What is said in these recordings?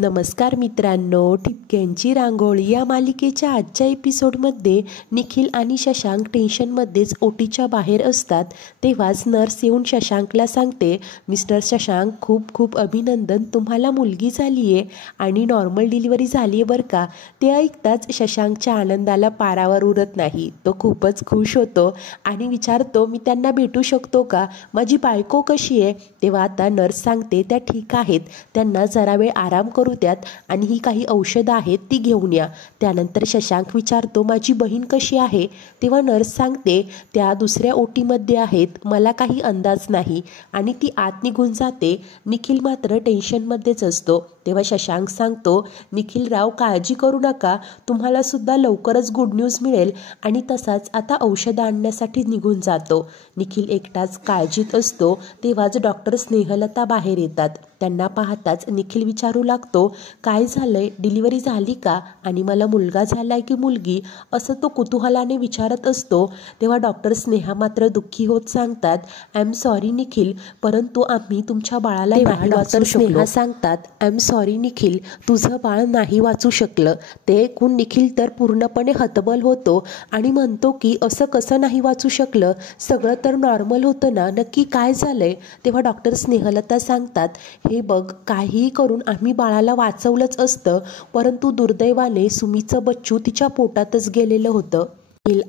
नमस्कार मित्रांनो, ठिपक्यांची रांगोळी या मालिकेच्या आजच्या एपिसोडमध्ये निखिल आणि शशांक टेन्शनमध्येच ओटीच्या बाहेर असतात. तेव्हाच नर्स येऊन शशांकला सांगते, मिस्टर शशांक, खूप खूप अभिनंदन, तुम्हाला मुलगी झाली आहे आणि नॉर्मल डिलिव्हरी झाली आहे बरं का. ते ऐकताच शशांकच्या आनंदाला पारावर उरत नाही. तो खूपच खुश होतो आणि विचारतो, मी त्यांना भेटू शकतो का, माझी बायको कशी आहे. तेव्हा आता नर्स सांगते, त्या ठीक आहेत, त्यांना जरा वेळ आराम करू द्यात आणि ही काही औषधं आहेत ती घेऊन या. त्यानंतर शशांक विचारतो, माझी बहीण कशी आहे. तेव्हा नर्स सांगते, त्या दुसऱ्या ओटीमध्ये आहेत, मला काही अंदाज नाही, आणि ती आत निघून जाते. निखिल मात्र टेन्शनमध्येच असतो. तेव्हा शशांक सांगतो, निखिलराव, काळजी करू नका, तुम्हाला सुद्धा लवकरच गुड न्यूज मिळेल. आणि तसाच आता औषधं आणण्यासाठी निघून जातो. निखिल एकटाच काळजीत असतो. तेव्हाच डॉक्टर स्नेहलता बाहेर येतात. त्यांना पाहताच निखिल विचारू लागतो, काय झालंय, डिलिव्हरी झाली का आणि मला मुलगा झालाय की मुलगी, असं तो कुतूहलाने विचारत असतो. तेव्हा डॉक्टर स्नेहा मात्र दुःखी होत सांगतात, आय एम सॉरी निखिल, परंतु आम्ही तुमच्या बाळाला नाही वाचू शकलो. सांगतात, आय एम सॉरी निखिल, तुझं बाळ नाही वाचू शकलं. ते ऐकून निखिल तर पूर्णपणे हतबल होतो आणि म्हणतो की असं कसं नाही वाचू शकलं, सगळं तर नॉर्मल होतं ना, नक्की काय झालंय. तेव्हा डॉक्टर स्नेहलता सांगतात, हे बघ, काहीही करून आम्ही बाळाला वाचवलंच असतं, परंतु दुर्दैवाने सुमीचं बच्चू तिच्या पोटातच गेलेलं होतं.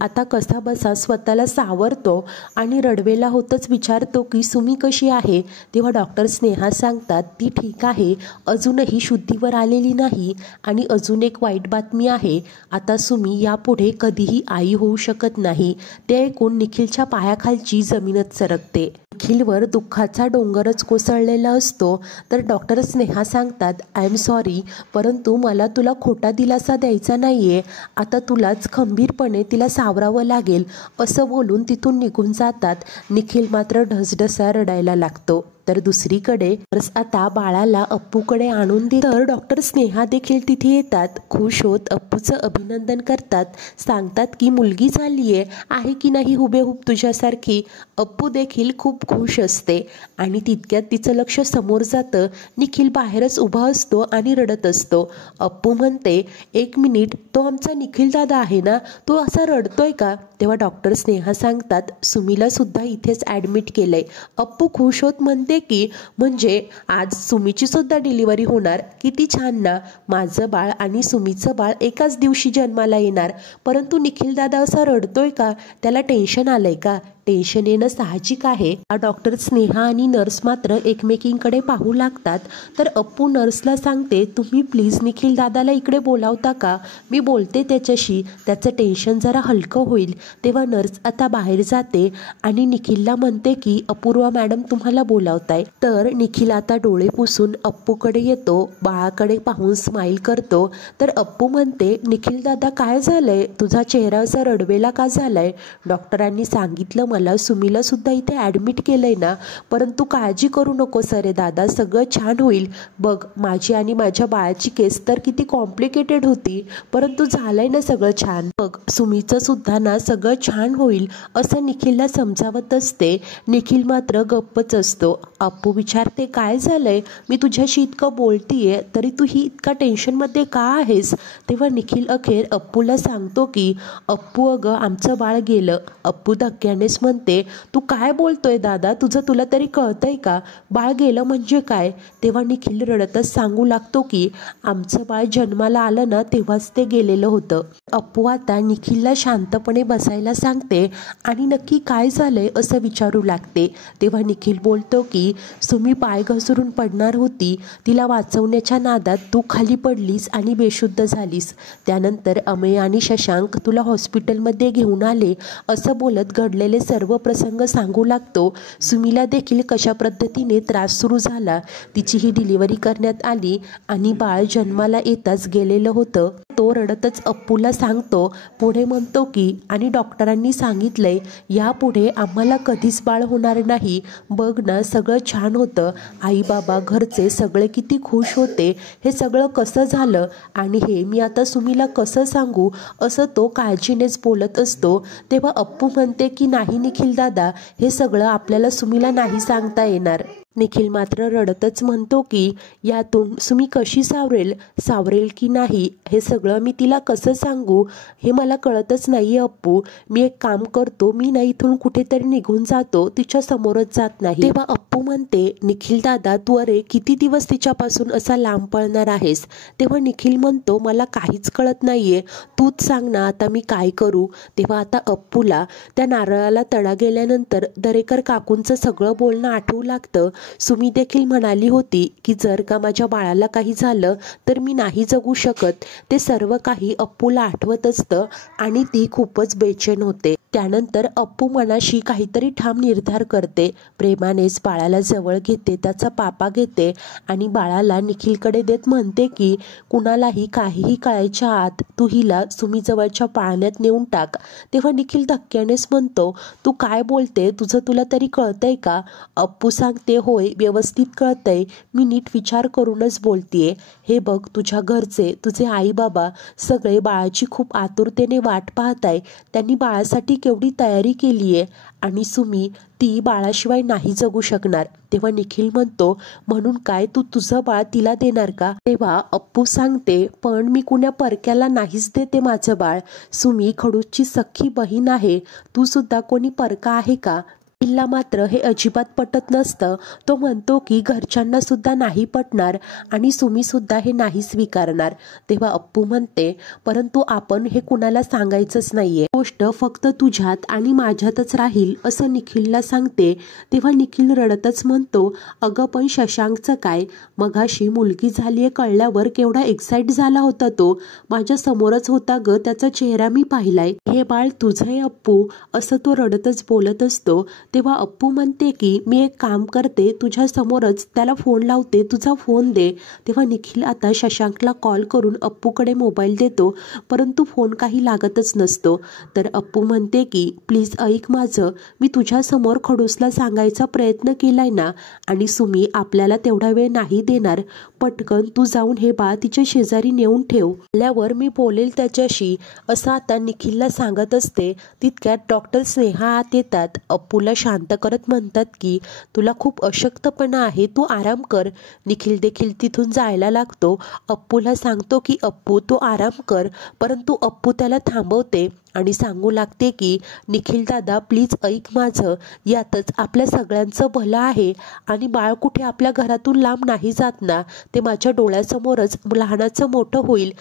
आता कसा बसा स्वतःला सावरतो आणि रडवेला होतच विचारतो की सुमी कशी आहे. तेव्हा डॉक्टर स्नेहा सांगतात, ती ठीक आहे, अजूनही शुद्धीवर आलेली नाही. आणि अजून एक वाईट बातमी आहे, आता सुमी यापुढे कधीही आई होऊ शकत नाही. ते ऐकून निखिलच्या पायाखालची जमीनच सरकते. निखिलवर दुःखाचा डोंगरच कोसळलेला असतो. तर डॉक्टर स्नेहा सांगतात, आय एम सॉरी, परंतु मला तुला खोटा दिलासा द्यायचा नाहीये, आता तुलाच खंबीरपणे तिला सावरावं लागेल, असं बोलून तिथून निघून जातात. निखिल मात्र ढसढसा रडायला लागतो. तर दुसरीकडे नर्स आता बाळाला अप्पूकडे आणून दे. तर डॉक्टर स्नेहा देखील तिथे येतात. खुश होत अप्पूचं अभिनंदन करतात. सांगतात की मुलगी झालीये, आहे की नाही हुबेहूब तुझ्यासारखी. अप्पू देखील खूप खुश असते आणि तितक्यात तिचं लक्ष समोर जातं. निखिल बाहेरच उभा असतो आणि रडत असतो. अप्पू म्हणते, एक मिनिट, तो आमचा निखिल दादा आहे ना, तो असा रडतोय का. तेव्हा डॉक्टर स्नेहा सांगतात, सुमीला सुद्धा इथेच ॲडमिट केलंय. अप्पू खुश होत म्हणते की म्हणजे आज सुमीची सुद्धा डिलिव्हरी होणार, किती छान ना, माझं बाळ आणि सुमीचं बाळ एकाच दिवशी जन्माला येणार. परंतु निखिल दादा असा रडतोय का, त्याला टेन्शन आलंय का. टेन्शन येणं साहजिक आहे. डॉक्टर स्नेहा आणि नर्स मात्र एकमेकींकडे पाहू लागतात. तर अप्पू नर्सला सांगते, तुम्ही प्लीज निखिल दादाला इकडे बोलावता का, मी बोलते त्याच्याशी, त्याचं टेन्शन जरा हलकं होईल. तेव्हा नर्स आता बाहेर जाते आणि निखिलला म्हणते की अपूर्वा मॅडम तुम्हाला बोलावताय. तर निखिल आता डोळे पुसून अप्पूकडे येतो, बाळाकडे पाहून स्माईल करतो. तर अप्पू म्हणते, निखिल दादा काय झालंय, तुझा चेहरा असा रडवेला का झालाय. डॉक्टरांनी सांगितलं मला सुमीला सुद्धा इथे ॲडमिट केलंय ना, परंतु काळजी करू नको सरे दादा, सगळं छान होईल. बघ, माझी आणि माझ्या बाळाची केस तर किती कॉम्प्लिकेटेड होती, परंतु झालंय ना सगळं छान. बघ, सुमीचं सुद्धा ना सगळं छान होईल, असं निखिलला समजावत असते. निखिल मात्र गप्पच असतो. अप्पू विचारते, काय झालंय, मी तुझ्याशी इतकं बोलतीये तरी तू ही इतका टेन्शनमध्ये का आहेस. तेव्हा निखिल अखेर अप्पूला सांगतो की अप्पू, अगं आमचं बाळ गेलं. अप्पू धक्क्यानेच म्हणते, तू काय बोलतोय दादा, तुला तरी कळतंय का, बाळ गेलं म्हणजे काय. तेव्हा निखिल रडतच सांगू लागतो की आमचं बाळ जन्माला आलं ना तेव्हाच ते गेलेलं होतं. अप्पू आता निखिलला शांतपणे बसायला सांगते आणि नक्की काय झालंय असं विचारू लागते. तेव्हा निखिल बोलतो की सुमी पाय घसरून पडणार होती, तिला वाचवण्याच्या नादात तू खाली पडलीस आणि बेशुद्ध झालीस. त्यानंतर अमेय आणि शशांक तुला हॉस्पिटलमध्ये घेऊन आले, असं बोलत घडलेले सर्व प्रसंग सांगू लागतो. सुमीला देखील कशा पद्धतीने त्रास सुरू झाला, तिची ही डिलिव्हरी करण्यात आली आणि बाळ जन्माला येताच गेलेलं होतं. तो रडतच अप्पूला सांगतो. पुढे म्हणतो की आणि डॉक्टरांनी सांगितलंय यापुढे आम्हाला कधीच बाळ होणार नाही. बघ ना, सगळं छान होतं, आई बाबा घरचे सगळे किती खुश होते, हे सगळं कसं झालं आणि हे मी आता सुमीला कसं सांगू, असं तो काळजीनेच बोलत असतो. तेव्हा अप्पू म्हणते की नाही निखिल दादा, हे सगळं आपल्याला सुमीला नाही सांगता येणार. निखिल मात्र रडतच म्हणतो की यातून सुमी कशी सावरेल की नाही हे सगळं मी तिला कसं सांगू हे मला कळतच नाहीये अप्पू. मी एक काम करतो, मी ना इथून कुठेतरी निघून जातो, तिच्या समोरच जात नाही. तेव्हा अप्पू म्हणते, निखिल दादा तू अरे किती दिवस तिच्यापासून असा लांब पळणार आहेस? तेव्हा निखिल म्हणतो, मला काहीच कळत नाहीये, तूच सांग ना आता मी काय करू. तेव्हा आता अप्पूला त्या नारळाला तडा गेल्यानंतर दरेकर काकूंचं सगळं बोलणं आठवू लागतं. सुमी देखील म्हणाली होती की जर का माझ्या बाळाला काही झालं तर मी नाही जगू शकत. ते सर्व काही अप्पूला आठवत असतं आणि ती खूपच बेचैन होते. त्यानंतर अप्पू मनाशी काहीतरी ठाम निर्धार करते. प्रेमानेच बाळाला जवळ घेते, त्याचा पापा घेते आणि बाळाला निखिलकडे देत म्हणते की कुणालाही काहीही कळायच्या आत तू हिला सुमीजवळच्या पाळण्यात नेऊन टाक. तेव्हा निखिल धक्क्यानेच म्हणतो, तू काय बोलते, तुला तरी कळतंय का? अप्पू सांगते, होय व्यवस्थित कळतंय, मी नीट विचार करूनच बोलतीये. हे बघ तुझ्या घरचे, तुझे आई बाबा सगळे बाळाची खूप आतुरतेने वाट पाहताय. त्यांनी बाळासाठी केवढी तयारी केलीये आणि सुमी ती बाळाशिवाय नाही जगू शकणार. तेव्हा निखिल म्हणतो, म्हणून काय तू तुझं बाळ तिला देणार का? तेव्हा अप्पू सांगते, पण मी कुण्या परक्याला नाहीच देते माझं बाळ. सुमी खडूसची सख्खी बहीण आहे, तू सुद्धा कोणी परका आहे का? निखिलला मात्र हे अजिबात पटत नसतं. तो म्हणतो की घरच्यांना सुद्धा नाही पटणार आणि सुमी सुद्धा हे नाही स्वीकारणार. तेव्हा अप्पू म्हणते, परंतु आपण हे कुणाला सांगायचंच नाहीये, गोष्ट फक्त तुझ्यात आणि माझ्यातच राहील असं निखिलला सांगते. तेव्हा निखिल रडतच म्हणतो, अगं पण शशांकचं काय? मगाशी मुलगी झालीये कळल्यावर केवढा एक्साइट झाला होता तो, माझ्या समोरच होता ग, त्याचा चेहरा मी पाहिलाय. हे बाळ तुझं आहे अप्पू, असं तो रडतच बोलत असतो. तेव्हा अप्पू म्हणते की मी एक काम करते, तुझ्या समोरच त्याला फोन लावते, तुझा फोन दे. तेव्हा निखिल आता शशांकला कॉल करून अप्पूकडे मोबाईल देतो, परंतु फोन काही लागतच नसतो. तर अप्पू म्हणते की प्लीज ऐक माझं, मी तुझ्या समोर खडूसला सांगायचा प्रयत्न केलाय ना आणि सुमी आपल्याला तेवढा वेळ नाही देणार. पटकन तू जाऊन हे बाळ तिच्या शेजारी नेऊन ठेव, आल्यावर मी बोलेल त्याच्याशी, असं आता निखिलला सांगत असते. तितक्यात डॉक्टर स्नेहा आत येतात. अप्पूला शांत करत म्हणतात की तुला खूप अशक्तपणा आहे, तू आराम कर. निखिल देखील तिथून जायला लागतो. अप्पूला सांगतो की अप्पू तू आराम कर, परंतु अप्पू त्याला थांबवते आणि सांगू लागते की निखिल दादा प्लीज ऐक माझं, यातच आपल्या सगळ्यांचं भलं आहे आणि बाळ कुठे आपल्या घरातून लांब नाही जात ना, ते माझ्या डोळ्यासमोरच लहानाचं मोठं होईल.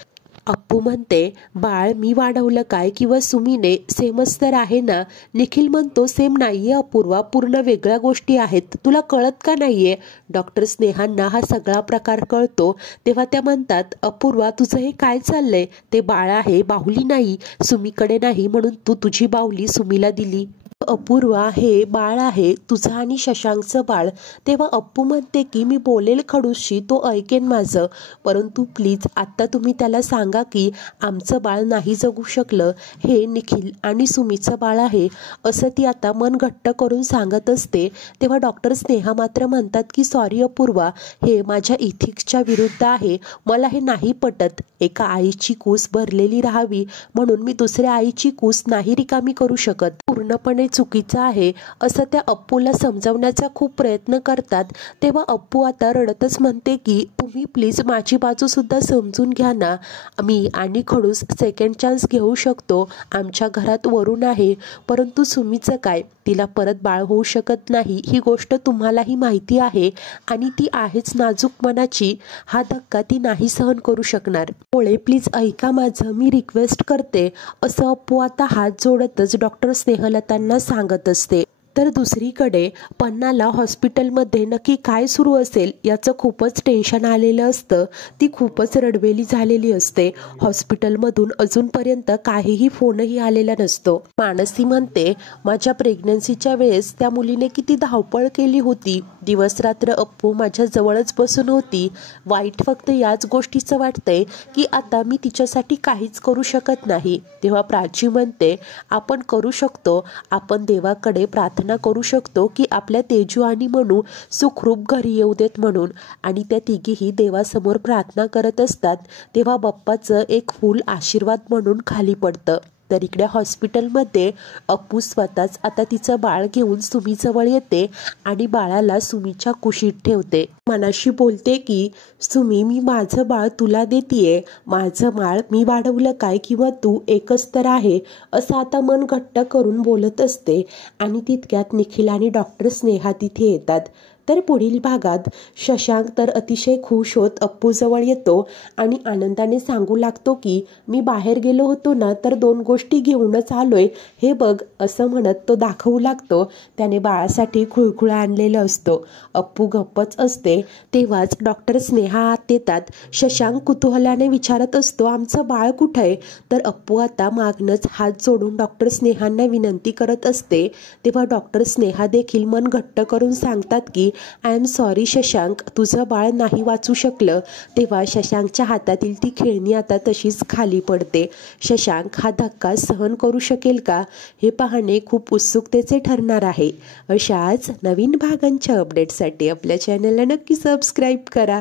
अप्पू म्हणते, बाळ मी वाढवलं काय किंवा सुमीने, सेमच तर आहे ना. निखिल म्हणतो, सेम नाहीये अपूर्वा, पूर्ण वेगळ्या गोष्टी आहेत, तुला कळत का नाहीये? डॉक्टर स्नेहांना हा सगळा प्रकार कळतो. तेव्हा त्या म्हणतात, अपूर्वा तुझं हे काय चाललंय? ते बाळ आहे, बाहुली नाही, सुमीकडे नाही, म्हणून तू तुझी बाहुली सुमीला दिली. अपूर्वा हे बाळ आहे तुझं आणि शशांकचं बाळ. तेव्हा अप्पू म्हणते की मी बोलेल खडूसशी, तो ऐकेन माझं, परंतु प्लीज आत्ता तुम्ही त्याला सांगा की आमचं बाळ नाही जगू शकलं, हे निखिल आणि सुमीचं बाळ आहे, असं ती आता मन घट्ट करून सांगत असते. तेव्हा डॉक्टर स्नेहा मात्र म्हणतात की सॉरी अपूर्वा, हे माझ्या इथिक्सच्या विरुद्ध आहे, मला हे नाही पटत. एका आईची कूस भरलेली राहावी म्हणून मी दुसऱ्या आईची कूस नाही रिकामी करू शकत, पूर्णपणे चुकीचं आहे, असं त्या अप्पूला समजावण्याचा खूप प्रयत्न करतात. तेव्हा अप्पू आता रडतच म्हणते की तुम्ही प्लीज माझी बाजू सुद्धा समजून घ्या ना, मी आणि खडूस सेकंड चान्स घेऊ शकतो, आमच्या घरात वरून आहे, परंतु सुमीचं काय, तिला परत बाळ होऊ शकत नाही, ही गोष्ट तुम्हालाही माहिती आहे आणि ती आहेच नाजूक मनाची, हा धक्का ती नाही सहन करू शकणार, त्यामुळे प्लीज ऐका माझं, मी रिक्वेस्ट करते, असं अप्पू आता हात जोडतच डॉक्टर स्नेहलतांना सांगत असते. तर दुसरीकडे पन्नाला हॉस्पिटलमध्ये नक्की काय सुरू असेल याचं खूपच टेन्शन आलेलं असतं. ती खूपच रडवेली झालेली असते. हॉस्पिटलमधून अजूनपर्यंत काहीही फोनही आलेला नसतो. मानसी म्हणते, माझ्या प्रेग्नन्सीच्या वेळेस त्या मुलीने किती धावपळ केली होती, दिवस रात्र अप्पू माझ्या जवळच बसून होती, वाईट फक्त याच गोष्टीचं वाटतंय की आता मी तिच्यासाठी काहीच करू शकत नाही. तेव्हा प्राची म्हणते, आपण करू शकतो, आपण देवाकडे प्रार्थना करू शकतो की आपल्या तेजू आणि मनू सुखरूप घरी येऊ देत म्हणून. आणि त्या तिघीही देवासमोर प्रार्थना करत असतात. तेव्हा बाप्पाचं एक फूल आशीर्वाद म्हणून खाली पडतं. तर इकडे हॉस्पिटलमध्ये अप्पू स्वतःच आता तिचं बाळ घेऊन सुमीजवळ येते आणि बाळाला सुमीच्या कुशीत ठेवते. मनाशी बोलते की सुमी, मी माझं बाळ तुला देतीये, माझं बाळ मी वाढवलं काय किंवा तू एकच तर आहे, असं आता मन घट्ट करून बोलत असते. आणि तितक्यात निखिल आणि डॉक्टर स्नेहा तिथे येतात. तर पुढील भागात शशांक तर अतिशय खुश होत अप्पूजवळ येतो आणि आनंदाने सांगू लागतो की मी बाहेर गेलो होतो ना, तर 2 गोष्टी घेऊनच आलोय, हे बघ, असं म्हणत तो दाखवू लागतो. त्याने बाळासाठी खुळखुळा आणलेलं असतो. अप्पू गप्पच असते. तेव्हाच डॉक्टर स्नेहा आत येतात. शशांक कुतूहलाने विचारत असतो, आमचं बाळ कुठं आहे? तर अप्पू आता मागणंच हात जोडून डॉक्टर स्नेहांना विनंती करत असते. तेव्हा डॉक्टर स्नेहा देखील मन घट्ट करून सांगतात की आय एम सॉरी शशांक, तुझं बाळ नाही वाचू शकलं. तेव्हा शशांकच्या हातातील ती खेळणी आता तशीच खाली पडते. शशांक हा धक्का सहन करू शकेल का, हे पाहणे खूप उत्सुकतेचे ठरणार आहे. अशाच नवीन भागांच्या अपडेटसाठी आपल्या चॅनलला नक्की सबस्क्राईब करा.